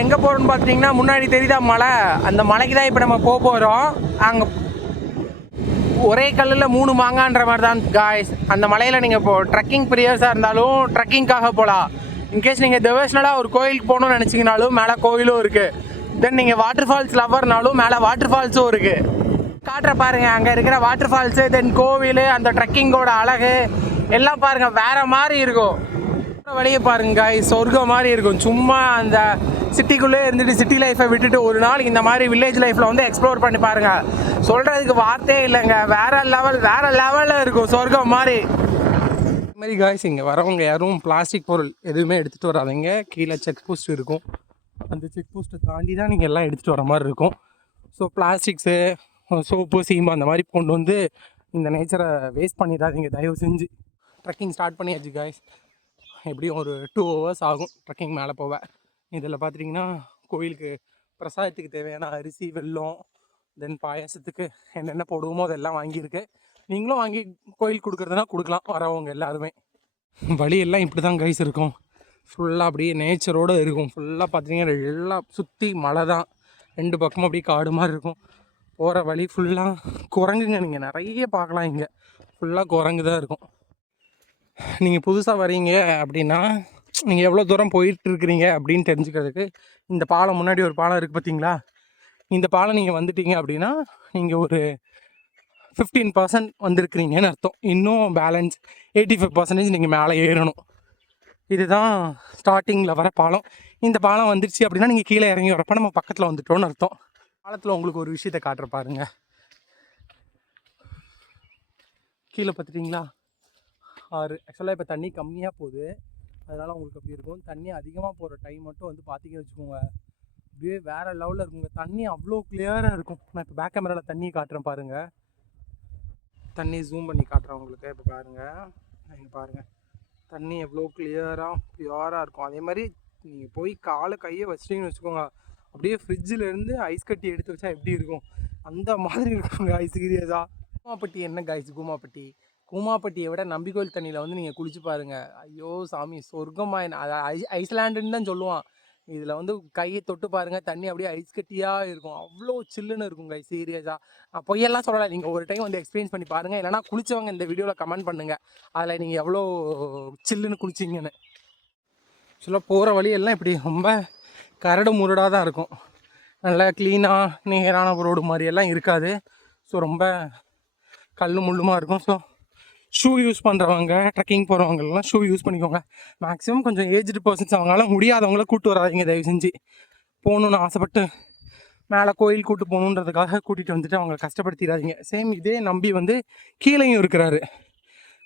எங்கே போகிறோம்னு பார்த்தீங்கன்னா முன்னாடி தெரியுதா மலை, அந்த மலைக்கு தான் இப்போ நம்ம போகிறோம். அங்கே ஒரே கல்லில் 3 மாங்கான்ற மாதிரி தான் காய்ஸ். அந்த மலையில் நீங்கள் இப்போ ட்ரெக்கிங் பிரியர்ஸாக இருந்தாலும் ட்ரெக்கிங்காக போகலாம். இன்கேஸ் நீங்கள் டிவோஷனலாக ஒரு கோயிலுக்கு போகணும்னு நினச்சிங்கனாலும் மேலே கோயிலும் இருக்குது. தென் நீங்கள் வாட்டர் ஃபால்ஸ் லவர்னாலும் மேலே வாட்டர் ஃபால்ஸும் இருக்குது. காட்டுற பாருங்கள் அங்கே இருக்கிற வாட்டர் ஃபால்ஸு, தென் கோவில், அந்த ட்ரெக்கிங்கோட அழகு எல்லாம் பாருங்கள் வேறு மாதிரி இருக்கும். வழியை பாருங்க காய்ஸ், சொர்க்கம் மாதிரி இருக்கும். சும்மா அந்த சிட்டிக்குள்ளே இருந்துட்டு சிட்டி லைஃப்பை விட்டுட்டு ஒரு நாள் இந்த மாதிரி வில்லேஜ் லைஃப்பில் வந்து எக்ஸ்ப்ளோர் பண்ணி பாருங்கள். சொல்கிறதுக்கு வார்த்தையே இல்லைங்க, வேறு லெவலில் இருக்கும், சொர்க்கம் மாதிரி. இது மாதிரி காய்ஸ் இங்கே வரவங்க யாரும் பிளாஸ்டிக் பொருள் எதுவுமே எடுத்துகிட்டு வராதிங்க. கீழே செக் போஸ்ட் இருக்கும், அந்த செக் போஸ்ட்டை தாண்டி தான் நீங்கள் எல்லாம் எடுத்துகிட்டு வர மாதிரி இருக்கும். ஸோ பிளாஸ்டிக்ஸு, சோப்பு, சீம்பு அந்த மாதிரி கொண்டு வந்து இந்த நேச்சரை வேஸ்ட் பண்ணிடாதீங்க தயவு செஞ்சு. ட்ரெக்கிங் ஸ்டார்ட் பண்ணியாச்சு காய்ஸ். எப்படியும் ஒரு 2 hours ஆகும் ட்ரெக்கிங் மேலே போவேன். இதில் பார்த்துட்டிங்கன்னா கோயிலுக்கு பிரசாதத்துக்கு தேவையான அரிசி, வெல்லம், தென் பாயாசத்துக்கு என்னென்ன போடுவோமோ அதெல்லாம் வாங்கியிருக்கு. நீங்களும் வாங்கி கோயிலுக்கு கொடுக்குறதுனா கொடுக்கலாம் வரவங்க எல்லாருமே. வழியெல்லாம் இப்படி தான் கைஸ் இருக்கும். ஃபுல்லாக அப்படியே நேச்சரோடு இருக்கும். ஃபுல்லாக பார்த்திங்கன்னா எல்லாம் சுற்றி மலை தான், 2 பக்கமும் அப்படியே காடு மாதிரி இருக்கும். போகிற வழி ஃபுல்லாக குரங்குங்க, நீங்கள் நிறைய பார்க்கலாம். இங்கே ஃபுல்லாக குரங்கு தான் இருக்கும். நீங்கள் புதுசாக வரீங்க அப்படின்னா நீங்கள் எவ்வளோ தூரம் போயிட்டுருக்கிறீங்க அப்படின்னு தெரிஞ்சுக்கிறதுக்கு இந்த பாலம், முன்னாடி ஒரு பாலம் இருக்குது பார்த்தீங்களா, இந்த பாலம் நீங்கள் வந்துட்டீங்க அப்படின்னா நீங்கள் ஒரு 15% வந்திருக்கிறீங்கன்னு அர்த்தம். இன்னும் பேலன்ஸ் 85% நீங்கள் மேலே ஏறணும். இதுதான் ஸ்டார்டிங்கில் வர பாலம். இந்த பாலம் வந்துடுச்சு அப்படின்னா நீங்கள் கீழே இறங்கி வரப்போ நம்ம பக்கத்தில் வந்துட்டோன்னு அர்த்தம். பாலத்தில் உங்களுக்கு ஒரு விஷயத்தை காட்டுற பாருங்க. கீழே பார்த்துட்டிங்களா ஆறு. ஆக்சுவலாக இப்போ தண்ணி கம்மியாக போகுது, அதனால் உங்களுக்கு அப்படி இருக்கும். தண்ணி அதிகமாக போகிற டைம் மட்டும் வந்து பார்த்திங்கன்னு வச்சுக்கோங்க, அப்படியே வேறு லெவலில் இருக்குங்க. தண்ணி அவ்வளோ கிளியராக இருக்கும். நான் இப்போ பேக் கேமராவில் தண்ணி காட்டுறேன் பாருங்கள். தண்ணி ஜூம் பண்ணி காட்டுறேன் உங்களுக்கு. இப்போ பாருங்கள், இங்கே பாருங்கள் தண்ணி எவ்வளோ கிளியராக பியூராக இருக்கும். அதே மாதிரி நீங்கள் போய் கையை வச்சிட்டிங்கன்னு வச்சுக்கோங்க, அப்படியே ஃப்ரிட்ஜிலேருந்து ஐஸ் கட்டி எடுத்து வச்சா எப்படி இருக்கும் அந்த மாதிரி இருக்குங்க. ஐஸ் சீரியஸாக. கூமாப்பட்டி என்ன காய்ஸ், கூமாப்பட்டியை விட நம்பிக்கோயில் தண்ணியில் வந்து நீங்கள் குளிச்சு பாருங்கள். ஐயோ சாமி, சொர்க்கமாக. அதை ஐஸ்லாண்டுன்னு தான் சொல்லுவான். இதில் வந்து கையை தொட்டு பாருங்கள், தண்ணி அப்படியே ஐஸ் கட்டியாக இருக்கும். அவ்வளோ சில்லுன்னு இருக்கும் காய்ஸ், சீரியஸாக. நான் பொய்யெல்லாம் சொல்லலை, நீங்கள் ஒரு டைம் வந்து எக்ஸ்பீரியன்ஸ் பண்ணி பாருங்கள். இல்லைனா குளிச்சவங்க இந்த வீடியோவில் கமெண்ட் பண்ணுங்கள், அதில் நீங்கள் எவ்வளோ சில்லுன்னு குளிச்சிங்கன்னு. ஆக்சுவலாக போகிற வழியெல்லாம் இப்படி ரொம்ப கரடு முரடாக தான் இருக்கும். நல்லா க்ளீனாக நேரான ரோடு மாதிரியெல்லாம் இருக்காது. ஸோ ரொம்ப கல் முள்ளுமாக இருக்கும். ஸோ ஷூ யூஸ் பண்ணுறவங்க, ட்ரெக்கிங் போகிறவங்கலாம் ஷூ யூஸ் பண்ணிக்கோங்க. மேக்ஸிமம் கொஞ்சம் ஏஜ்டு பர்சன்ஸ், அவங்களால முடியாதவங்கள கூப்பிட்டு வராதிங்க தயவு செஞ்சு. போகணுன்னு ஆசைப்பட்டு மேலே கோயில் கூப்பிட்டு போகணுன்றதுக்காக கூட்டிகிட்டு வந்துட்டு அவங்களை கஷ்டப்படுத்திடாதீங்க. சேம் இதே நம்பி வந்து கீழேயும் இருக்கிறாரு,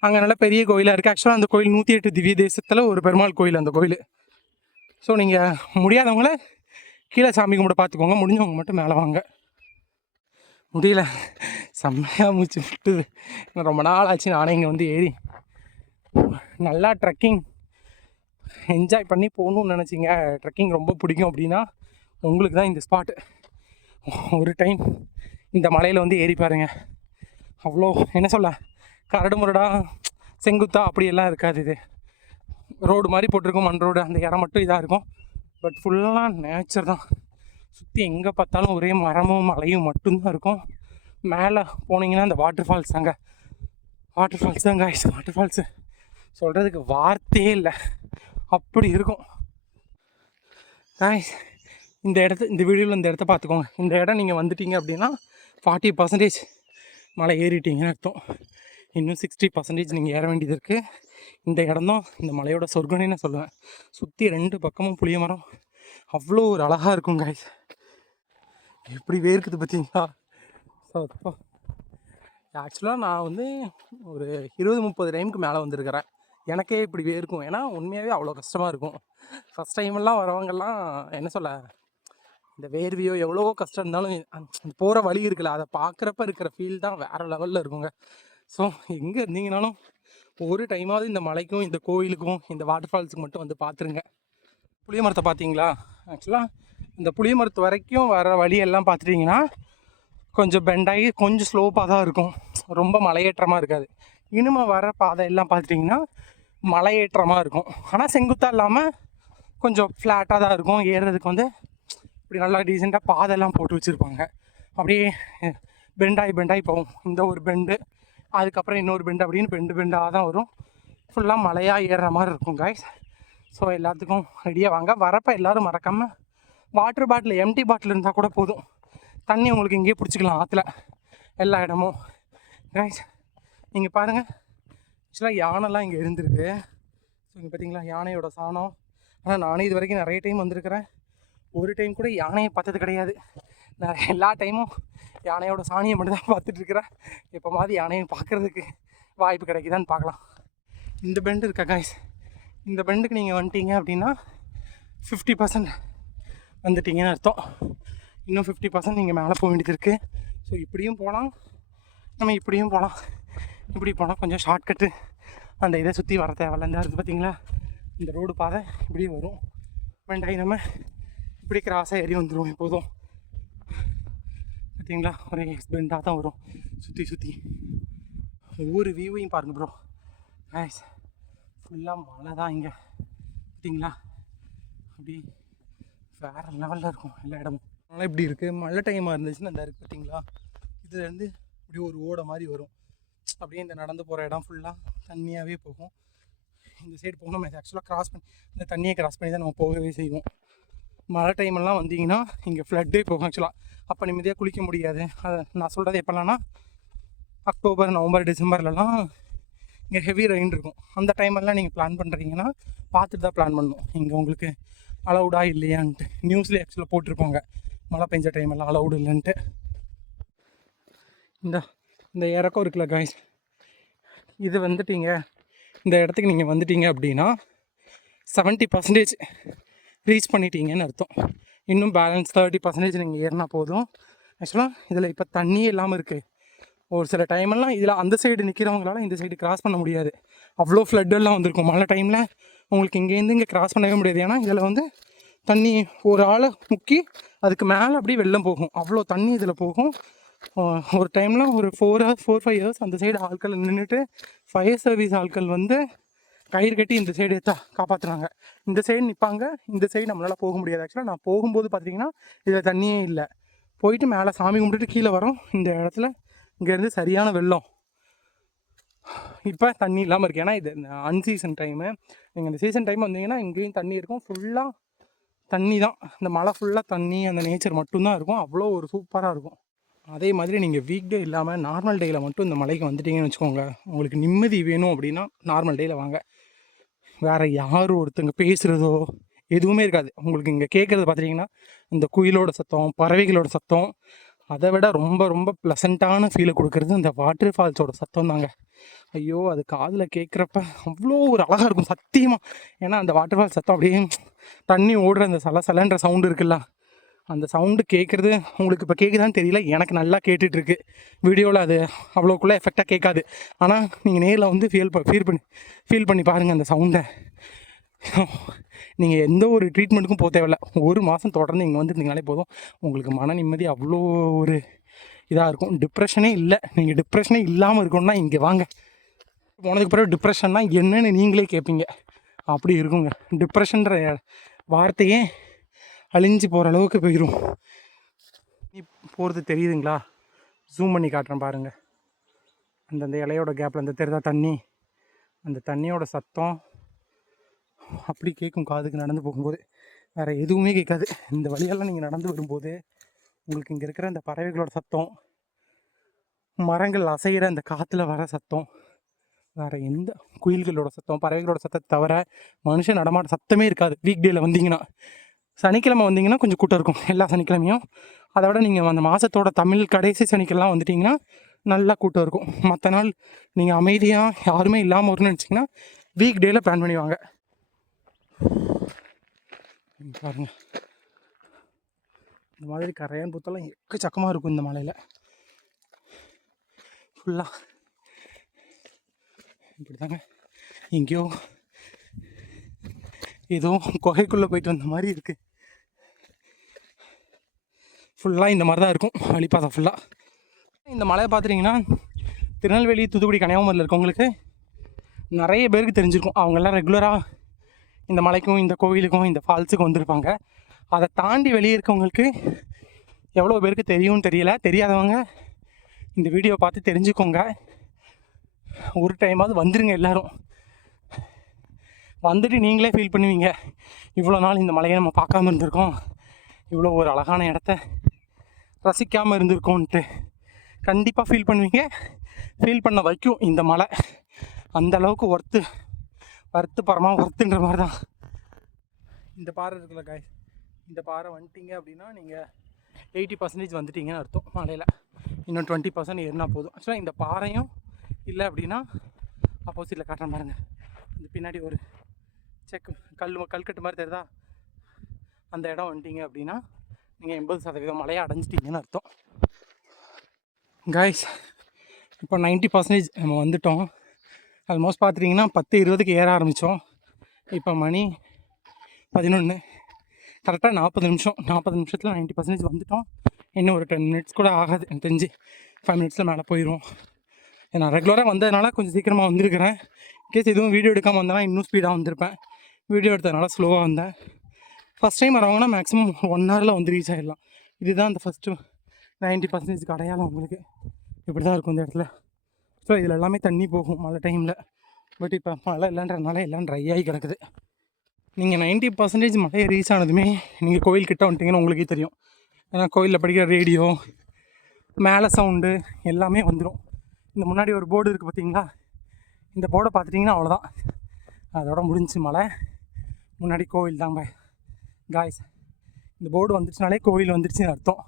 அங்கே நல்ல பெரிய கோயிலாக இருக்குது. ஆக்சுவலாக அந்த கோயில் 108 திவ்ய தேசத்தில் ஒரு பெருமாள் கோயில் அந்த கோயில். ஸோ நீங்கள் முடியாதவங்கள கீழே சாமி கும்பிட பார்த்துக்கோங்க, முடிஞ்சவங்க மட்டும் மேலே வாங்க. முடியல, செம்மையாக மூச்சு விட்டுது. ரொம்ப நாள் ஆச்சு நானே இங்கே வந்து ஏறி நல்லா ட்ரெக்கிங் என்ஜாய் பண்ணி போகணுன்னு நினச்சிங்க, ட்ரெக்கிங் ரொம்ப பிடிக்கும் அப்படின்னா உங்களுக்கு தான் இந்த ஸ்பாட்டு. ஒரு டைம் இந்த மலையில் வந்து ஏறி பாருங்கள். அவ்வளோ என்ன சொல்ல, கரடு முரடா செங்குத்தா அப்படியெல்லாம் இருக்காது. இது ரோடு மாதிரி போட்டிருக்கும், மண் ரோடு. அந்த இடம் மட்டும் இதாக இருக்கும், பட் ஃபுல்லாக நேச்சர் தான். சுற்றி எங்கே பார்த்தாலும் ஒரே மரமும் மலையும் மட்டும்தான் இருக்கும். மேலே போனீங்கன்னா அந்த வாட்டர் ஃபால்ஸ் தாங்க, வாட்டர் ஃபால்ஸ் தான் காய்ஸ். வாட்டர் ஃபால்ஸு சொல்கிறதுக்கு வார்த்தையே இல்லை, அப்படி இருக்கும் காய்ஸ். இந்த வீடியோவில் இந்த இடத்த பார்த்துக்கோங்க. இந்த இடம் நீங்கள் வந்துட்டீங்க அப்படின்னா 40% மலை ஏறிட்டீங்கன்னு அர்த்தம். இன்னும் 60% நீங்கள் ஏற வேண்டியது இருக்குது. இந்த இடம் தான் இந்த மலையோட சொர்க்கம்னே நான் சொல்லுவேன். சுற்றி 2 பக்கமும் புளிய மரம், அவ்வளோ ஒரு அழகாக இருக்கும் காய்ஸ். எப்படி வேர்க்குது பார்த்தீங்களா? ஸோ அப்போ ஆக்சுவலாக நான் வந்து ஒரு 20-30 டைமுக்கு மேலே வந்திருக்கிறேன். எனக்கே இப்படி வேர்க்கும், ஏன்னா உண்மையாகவே அவ்வளோ கஷ்டமாக இருக்கும். ஃபஸ்ட் டைமெல்லாம் வரவங்கெல்லாம் என்ன சொல்ல, இந்த வேர்வியோ எவ்வளோ கஷ்டம் இருந்தாலும் போகிற வழி இருக்குல்ல, அதை பார்க்குறப்ப இருக்கிற ஃபீல் தான் வேறு லெவலில் இருக்குங்க. ஸோ எங்கே இருந்தீங்கனாலும் ஒரு டைமாவது இந்த மலைக்கும் இந்த கோயிலுக்கும் இந்த வாட்டர் ஃபால்ஸுக்கு மட்டும் வந்து பார்த்துருங்க. புளிய மரத்தை பார்த்தீங்களா? ஆக்சுவலாக இந்த புளிய மரத்து வரைக்கும் வர வழியெல்லாம் பார்த்துட்டிங்கன்னா கொஞ்சம் பெண்டாகி கொஞ்சம் ஸ்லோப்பாக தான் இருக்கும், ரொம்ப மலையேற்றமாக இருக்காது. இனிமே வர பாதை எல்லாம் பார்த்துட்டிங்கன்னா மலையேற்றமாக இருக்கும், ஆனால் செங்குத்தாக இல்லாமல் கொஞ்சம் ஃப்ளாட்டாக தான் இருக்கும். ஏறுறதுக்கு வந்து இப்படி நல்லா டீசெண்டாக பாதெல்லாம் போட்டு வச்சுருப்பாங்க. அப்படியே பெண்டாகி போகும். இந்த ஒரு பெண்டு, அதுக்கப்புறம் இன்னொரு பெண்டு, அப்படின்னு பெண்டாக தான் வரும். ஃபுல்லாக மலையாக ஏறுற மாதிரி இருக்கும் காய்ஸ். ஸோ எல்லாத்துக்கும் ரெடியாக வாங்க. வரப்போ எல்லோரும் மறக்காமல் வாட்டர் பாட்டில், எம்டி பாட்டில் இருந்தால் கூட போதும். தண்ணி உங்களுக்கு இங்கேயே பிடிச்சிக்கலாம் ஆற்றுல எல்லா இடமும். கைஸ் நீங்கள் பாருங்கள், ஆக்சுவலாக யானைலாம் இங்கே இருந்திருக்கு. ஸோ இங்கே பார்த்தீங்களா யானையோட சாணம். ஆனால் நானே இது வரைக்கும் நிறைய டைம் வந்திருக்கிறேன். ஒரு டைம் கூட யானையை பார்த்தது கிடையாது. நான் எல்லா டைமும் யானையோட சாணியை மட்டும் தான் பார்த்துட்ருக்குறேன். எப்போ மாதிரி யானையை பார்க்குறதுக்கு வாய்ப்பு கிடைக்குதான்னு பார்க்கலாம். இந்த பெண்டு இருக்கா காய்ஸ், இந்த பெண்டுக்கு நீங்கள் வந்துட்டீங்க அப்படின்னா 50% வந்துட்டிங்கன்னு அர்த்தம். இன்னும் 50% நீங்கள் மேலே போக வேண்டியது இருக்குது. ஸோ இப்படியும் போகலாம், நம்ம இப்படியும் போகலாம். இப்படி போனால் கொஞ்சம் ஷார்ட்கட்டு, அந்த இதை சுற்றி வர தேவையில்ல. இந்த இருக்குது பார்த்தீங்களா, இந்த ரோடு பாதை இப்படியே வரும். பெண்டாகி நம்ம இப்படி கிராஸாக ஏறி வந்துடுவோம். எப்போதும் பார்த்தீங்களா ஒரே பெண்டாக தான் வரும் சுற்றி. ஒவ்வொரு வியூவையும் பாருங்கள் ப்ரோ. காய்ஸ் ஃபுல்லாக மழை தான் இங்கே பார்த்தீங்களா, அப்படி வேறு லெவலில் இருக்கும் எல்லா இடமும். மழை இப்படி இருக்குது. மழை டைமாக இருந்துச்சுன்னா இந்த இருக்குது பார்த்தீங்களா, இதுலேருந்து இப்படி ஒரு ஓடை மாதிரி வரும். அப்படியே இந்த நடந்து போகிற இடம் ஃபுல்லாக தண்ணியாகவே போகும். இந்த சைடு போகணும், நம்ம ஆக்சுவலாக கிராஸ் பண்ணி இந்த தண்ணியை கிராஸ் பண்ணி தான் நம்ம போகவே செய்வோம். மழை டைமெல்லாம் வந்தீங்கன்னா இங்கே ஃப்ளட்டே போகும். ஆக்சுவலாக அப்போ நிம்மதியாக குளிக்க முடியாது. அதை நான் சொல்கிறது எப்போலாம்னா அக்டோபர், நவம்பர், டிசம்பர்லலாம் இங்கே ஹெவி ரெயின் இருக்கும். அந்த டைமெல்லாம் நீங்கள் பிளான் பண்ணுறீங்கன்னா பார்த்துட்டு தான் பிளான் பண்ணணும். இங்கே உங்களுக்கு அலவுடா இல்லையான்ட்டு நியூஸ்லேயே ஆக்சுவலாக போட்டிருப்பாங்க, மழை பெஞ்ச டைமெல்லாம் அலவுடு இல்லைன்ட்டு. இந்த இறக்கம் இருக்குல்ல காய்ஸ், இது வந்துட்டீங்க, இந்த இடத்துக்கு நீங்கள் வந்துட்டீங்க அப்படின்னா 70% ரீச் பண்ணிட்டீங்கன்னு அர்த்தம். இன்னும் பேலன்ஸ் 30% நீங்கள் ஏறினா போதும். ஆக்சுவலாக இதில் இப்போ தண்ணியே இல்லாமல் இருக்குது. ஒரு சில டைமெல்லாம் இதில் அந்த சைடு நிற்கிறவங்களால இந்த சைடு கிராஸ் பண்ண முடியாது. அவ்வளோ ஃப்ளட்டெல்லாம் வந்திருக்கும் மழை டைமில். உங்களுக்கு இங்கேருந்து இங்கே கிராஸ் பண்ணவே முடியாது. ஏன்னா இதில் வந்து தண்ணி ஒரு ஆளை முக்கி அதுக்கு மேலே அப்படியே வெள்ளம் போகும். அவ்வளோ தண்ணி இதில் போகும். ஒரு டைமில் ஒரு 4-5 இயர்ஸ் அந்த சைடு ஆட்கள் நின்றுட்டு ஃபயர் சர்வீஸ் ஆட்கள் வந்து கயிறு கட்டி இந்த சைடு காப்பாற்றுறாங்க. இந்த சைடு நிற்பாங்க, இந்த சைடு நம்மளால் போக முடியாது. ஆக்சுவலாக நான் போகும்போது பார்த்தீங்கன்னா இதில் தண்ணியே இல்லை. போயிட்டு மேலே சாமி கும்பிட்டுட்டு கீழே வரோம். இந்த இடத்துல இங்கேருந்து சரியான வெள்ளம். இப்போ தண்ணி இல்லாமல் இருக்குது. ஏன்னா இது அன்சீசன் டைமு. நீங்கள் இந்த சீசன் டைம் வந்தீங்கன்னா இங்கேயும் தண்ணி இருக்கும். ஃபுல்லாக தண்ணி தான், இந்த மழை ஃபுல்லாக தண்ணி, அந்த நேச்சர் மட்டும்தான் இருக்கும். அவ்வளோ ஒரு சூப்பராக இருக்கும். அதே மாதிரி நீங்கள் வீக் டே இல்லாமல் நார்மல் டேயில் மட்டும் இந்த மலைக்கு வந்துட்டீங்கன்னு வச்சுக்கோங்க, உங்களுக்கு நிம்மதி வேணும் அப்படின்னா நார்மல் டேயில் வாங்க. வேறு யாரும் ஒருத்தங்க பேசுகிறதோ எதுவுமே இருக்காது. உங்களுக்கு இங்கே கேட்குறது பார்த்துட்டிங்கன்னா இந்த குயிலோட சத்தம், பறவைகளோட சத்தம், அதை விட ரொம்ப ரொம்ப ப்ளசண்ட்டான ஃபீலை கொடுக்குறது இந்த வாட்டர் ஃபால்ஸோட சத்தம் தாங்க. ஐயோ, அது காதில் கேட்குறப்ப அவ்வளோ ஒரு அழகாக இருக்கும் சத்தியமாக. ஏன்னா அந்த வாட்டர் ஃபால்ஸ் சத்தம் அப்படியே தண்ணி ஓடுற அந்த சலன்ற சவுண்டு இருக்குல்ல, அந்த சவுண்டு கேட்குறது உங்களுக்கு இப்போ கேட்குதான்னு தெரியல, எனக்கு நல்லா கேட்டுட்ருக்கு. வீடியோவில் அது அவ்வளோக்குள்ளே எஃபெக்டாக கேட்காது. ஆனால் நீங்கள் நேரில் வந்து ஃபீல் பண்ணி பாருங்கள் அந்த சவுண்டை. நீங்கள் எந்த ஒரு ட்ரீட்மெண்ட்டுக்கும் போக தேவையில்ல. 1 மாதம் தொடர்ந்து இங்கே வந்துருந்தீங்கனாலே போதும், உங்களுக்கு மன நிம்மதி அவ்வளோ ஒரு இதாக இருக்கும். டிப்ரெஷனே இல்லை. நீங்கள் டிப்ரெஷனே இல்லாமல் இருக்கணும்னா இங்கே வாங்க. போனதுக்கு பிறகு டிப்ரெஷன்னா என்னென்னு நீங்களே கேட்பீங்க. அப்படி இருக்குங்க. டிப்ரெஷன்ற வார்த்தையே அழிஞ்சு போகிற அளவுக்கு போயிடும். நீ போகிறது தெரியுதுங்களா? ஜூம் பண்ணி காட்டுறேன் பாருங்கள். அந்தந்த இலையோட கேப்பில் அந்த தெரிதா தண்ணி, அந்த தண்ணியோட சத்தம் அப்படி கேட்கும் காதுக்கு நடந்து போகும்போது. வேறு எதுவுமே கேட்காது. இந்த வழியெல்லாம் நீங்கள் நடந்து வரும்போது உங்களுக்கு இங்கே இருக்கிற அந்த பறவைகளோட சத்தம், மரங்கள் அசைகிற அந்த காற்றுல வர சத்தம், வேறு எந்த குயில்களோட சத்தம், பறவைகளோட சத்தத்தை தவிர மனுஷன் நடமாட்ட சத்தமே இருக்காது. வீக் டேயில் வந்தீங்கன்னா. சனிக்கிழமை வந்தீங்கன்னா கொஞ்சம் கூட்டம் இருக்கும், எல்லா சனிக்கிழமையும். அதை விட நீங்கள் அந்த மாதத்தோட தமிழ் கடைசி சனிக்கெல்லாம் வந்துட்டிங்கன்னா நல்லா கூட்டம் இருக்கும். மற்ற நாள் நீங்கள் அமைதியாக யாருமே இல்லாமல் வரும்னு நினச்சிங்கன்னா வீக் டேயில் பிளான் பண்ணிவாங்க. பாருங்கள், இந்த மாதிரி கரையான் பூத்தெல்லாம் எக்கச்சக்கமாக இருக்கும் இந்த மலையில். ஃபுல்லாக இப்படி தாங்க. எங்கேயோ ஏதோ குகைக்குள்ளே போயிட்டு வந்த மாதிரி இருக்குது. ஃபுல்லாக இந்த மாதிரி தான் இருக்கும் வழிபாதை ஃபுல்லாக. இந்த மலையை பார்த்துட்டிங்கன்னா திருநெல்வேலி, தூத்துக்குடி, கன்னியாகுமரியில் இருக்கவங்களுக்கு நிறைய பேருக்கு தெரிஞ்சிருக்கும். அவங்கெல்லாம் ரெகுலராக இந்த மலைக்கும் இந்த கோவிலுக்கும் இந்த ஃபால்ஸுக்கும் வந்திருப்பாங்க. அதை தாண்டி வெளியே இருக்கவங்களுக்கு எவ்வளோ பேருக்கு தெரியும்னு தெரியல. தெரியாதவங்க இந்த வீடியோ பார்த்து தெரிஞ்சுக்கோங்க. ஒரு டைமாவது வந்துடுங்க எல்லோரும். வந்துட்டு நீங்களே ஃபீல் பண்ணுவீங்க, இவ்வளோ நாள் இந்த மலையை நம்ம பார்க்காம இருந்திருக்கோம், இவ்வளோ ஒரு அழகான இடத்த ரசிக்காமல் இருந்திருக்கோன்ட்டு கண்டிப்பாக ஃபீல் பண்ணுவீங்க. ஃபீல் பண்ண வைக்கும் இந்த மலை. அந்த அளவுக்கு ஒர்த்து பரமாக ஒர்த்துன்ற மாதிரி தான் இந்த பாறை இருக்குல்ல காய். இந்த பாறை வந்துட்டீங்க அப்படின்னா நீங்கள் 80% வந்துட்டீங்கன்னு அர்த்தம். மலையில் இன்னும் 20% ஏறினா போதும். ஆக்சுவலாக இந்த பாறையும் இல்லை அப்படின்னா ஆப்போசிட்டில் காட்டுறேன் பாருங்கள். இந்த பின்னாடி ஒரு கல்கட்டு மாதிரி தெரியுதா, அந்த இடம் வந்துட்டீங்க அப்படின்னா நீங்கள் 80% மலையை அடைஞ்சிட்டிங்கன்னு அர்த்தம். காய்ஸ் இப்போ 90% நம்ம வந்துட்டோம். ஆல்மோஸ்ட் பார்த்துட்டிங்கன்னா 10-20க்கு ஏற ஆரம்பித்தோம். இப்போ மணி 11, கரெக்டாக 40 நிமிஷத்தில் 90% வந்துட்டோம். இன்னும் ஒரு 10 மினிட்ஸ் கூட ஆகாது எனக்கு தெரிஞ்சு. 5 மினிட்ஸில் மேலே போயிடும். நான் ரெகுலராக வந்ததுனால கொஞ்சம் சீக்கிரமாக வந்திருக்கிறேன். கேஸ் எதுவும் வீடியோ எடுக்காமல் வந்தேன்னா இன்னும் ஸ்பீடாக வந்திருப்பேன். வீடியோ எடுத்ததுனால ஸ்லோவாக வந்தேன். ஃபஸ்ட் டைம் வரவங்கன்னா மேக்ஸிமம் 1 ஹவரில் வந்து ரீச் ஆகிடலாம். இதுதான் அந்த ஃபஸ்ட்டு 90% அடையாளம். உங்களுக்கு இப்படி தான் இருக்கும் இந்த இடத்துல. ஸோ இதில் எல்லாமே தண்ணி போகும் மழை டைமில். பட் இப்போ மழை இல்லைன்றதுனால எல்லாம் ட்ரை ஆகி கிடக்குது. நீங்கள் 90% மழையை ரீச் ஆனதுமே நீங்கள் கோயில்கிட்ட வந்துட்டிங்கன்னு உங்களுக்கே தெரியும். ஏன்னா கோயிலில் படிக்கிற ரேடியோ, மேலே சவுண்டு எல்லாமே வந்துடும். இந்த முன்னாடி ஒரு போர்டு இருக்குது பார்த்தீங்களா, இந்த போர்டை பார்த்துட்டிங்கன்னா அவ்வளோதான், அதோட முடிஞ்சு மலை. முன்னாடி கோவில் தான் காய்ஸ். இந்த போர்டு வந்துடுச்சுனாலே கோவில் வந்துடுச்சுன்னு அர்த்தம்.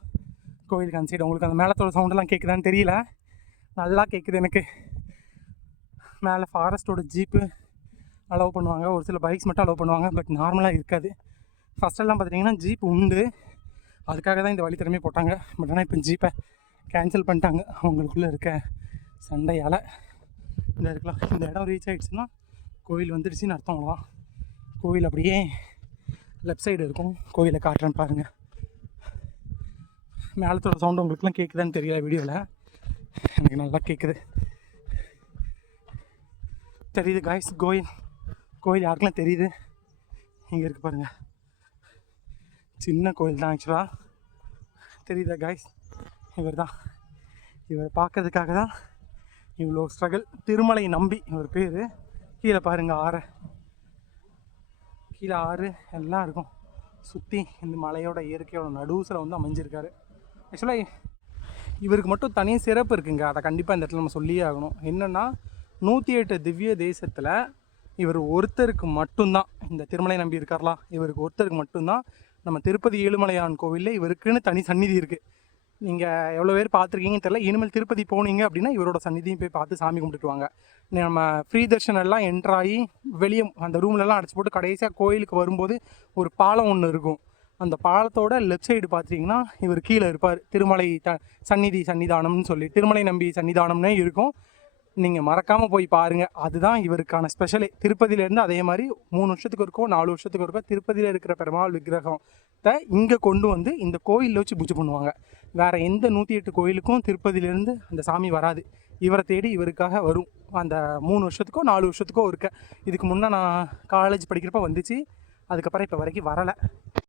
கோவிலுக்கு அந்த சைடு உங்களுக்கு அந்த மேலத்தோட சவுண்டெல்லாம் கேட்குதான்னு தெரியல, நல்லா கேட்குது எனக்கு. மேலே ஃபாரஸ்ட்டோட ஜீப்பு அலோவ் பண்ணுவாங்க, ஒரு சில பைக்ஸ் மட்டும் அலோவ் பண்ணுவாங்க, பட் நார்மலாக இருக்காது. ஃபஸ்ட்டெல்லாம் பார்த்திங்கன்னா ஜீப் உண்டு, அதுக்காக தான் இந்த வழி திறமையை போட்டாங்க. பட் ஆனால் இப்போ ஜீப்பை கேன்சல் பண்ணிட்டாங்க அவங்களுக்குள்ளே இருக்க சண்டையால். இந்த இருக்கலாம், இந்த இடம் ரீச் ஆகிடுச்சுன்னா கோவில் வந்துடுச்சுன்னு அர்த்தம். அவ்வளோதான். கோவில் அப்படியே லெஃப்ட் சைடு இருக்கும். கோவிலை காட்டுறேன்னு பாருங்கள். மேலத்தோட சவுண்டு உங்களுக்குலாம் கேட்குதான்னு தெரியல வீடியோவில், எனக்கு நல்லா கேட்குது. தெரியுது காய்ஸ் கோயில் யாருக்கெல்லாம் தெரியுது? இங்கே இருக்குது பாருங்கள், சின்ன கோயில் தான் ஆக்சுவலாக. தெரியுதா காய்ஸ்? இவர் பார்க்கறதுக்காக தான் இவ்வளோ ஸ்ட்ரகிள். திருமலை நம்பி இவர் பேர். கீழே பாருங்கள் கீழே ஆறு எல்லாம் இருக்கும் சுற்றி. இந்த மலையோட இயற்கையோட நடுவுசில் வந்து அமைஞ்சிருக்காரு. ஆக்சுவலாக இவருக்கு மட்டும் தனியாக சிறப்பு இருக்குங்க, அதை கண்டிப்பாக இந்த இடத்துல நம்ம சொல்லியே ஆகணும். என்னென்னா 108 திவ்ய தேசத்தில் இவர் ஒருத்தருக்கு மட்டும்தான், இந்த திருமலை நம்பி இருக்கார்லாம், இவருக்கு ஒருத்தருக்கு மட்டும்தான் நம்ம திருப்பதி ஏழுமலையான் கோவிலில் இவருக்குன்னு தனி சந்நிதி இருக்குது. நீங்கள் எவ்வளோ பேர் பார்த்துருக்கீங்கன்னு தெரியல. இனிமேல் திருப்பதி போனீங்க அப்படின்னா இவரோட சந்நிதியும் போய் பார்த்து சாமி கும்பிட்டுட்டு வாங்க. நம்ம ஃப்ரீ தர்ஷனெல்லாம் என்ட்ராகி வெளியே அந்த ரூம்லலாம் அடைச்சி போட்டு கடைசியாக கோயிலுக்கு வரும்போது ஒரு பாலம் ஒன்று இருக்கும். அந்த பாலத்தோட லெஃப்ட் சைடு பார்த்திங்கன்னா இவர் கீழே இருப்பார். திருமலை சன்னிதானம்னு சொல்லி திருமலை நம்பி சன்னிதானம்னே இருக்கும். நீங்கள் மறக்காமல் போய் பாருங்கள், அதுதான் இவருக்கான ஸ்பெஷலே. திருப்பதியிலேருந்து அதே மாதிரி 3 வருஷத்துக்கு இருக்கோ 4 வருஷத்துக்கு இருக்கோ திருப்பதியில் இருக்கிற பெருமாள் விக்கிரகத்தை இங்கே கொண்டு வந்து இந்த கோயிலில் வச்சு பூஜை பண்ணுவாங்க. வேறு எந்த 108 கோயிலுக்கும் திருப்பதியிலேருந்து அந்த சாமி வராது. இவரை தேடி இவருக்காக வரும். அந்த 3 வருஷத்துக்கோ 4 வருஷத்துக்கோ இருக்க. இதுக்கு முன்னே நான் காலேஜ் படிக்கிறப்ப வந்துச்சு, அதுக்கப்புறம் இப்போ வரைக்கும் வரலை.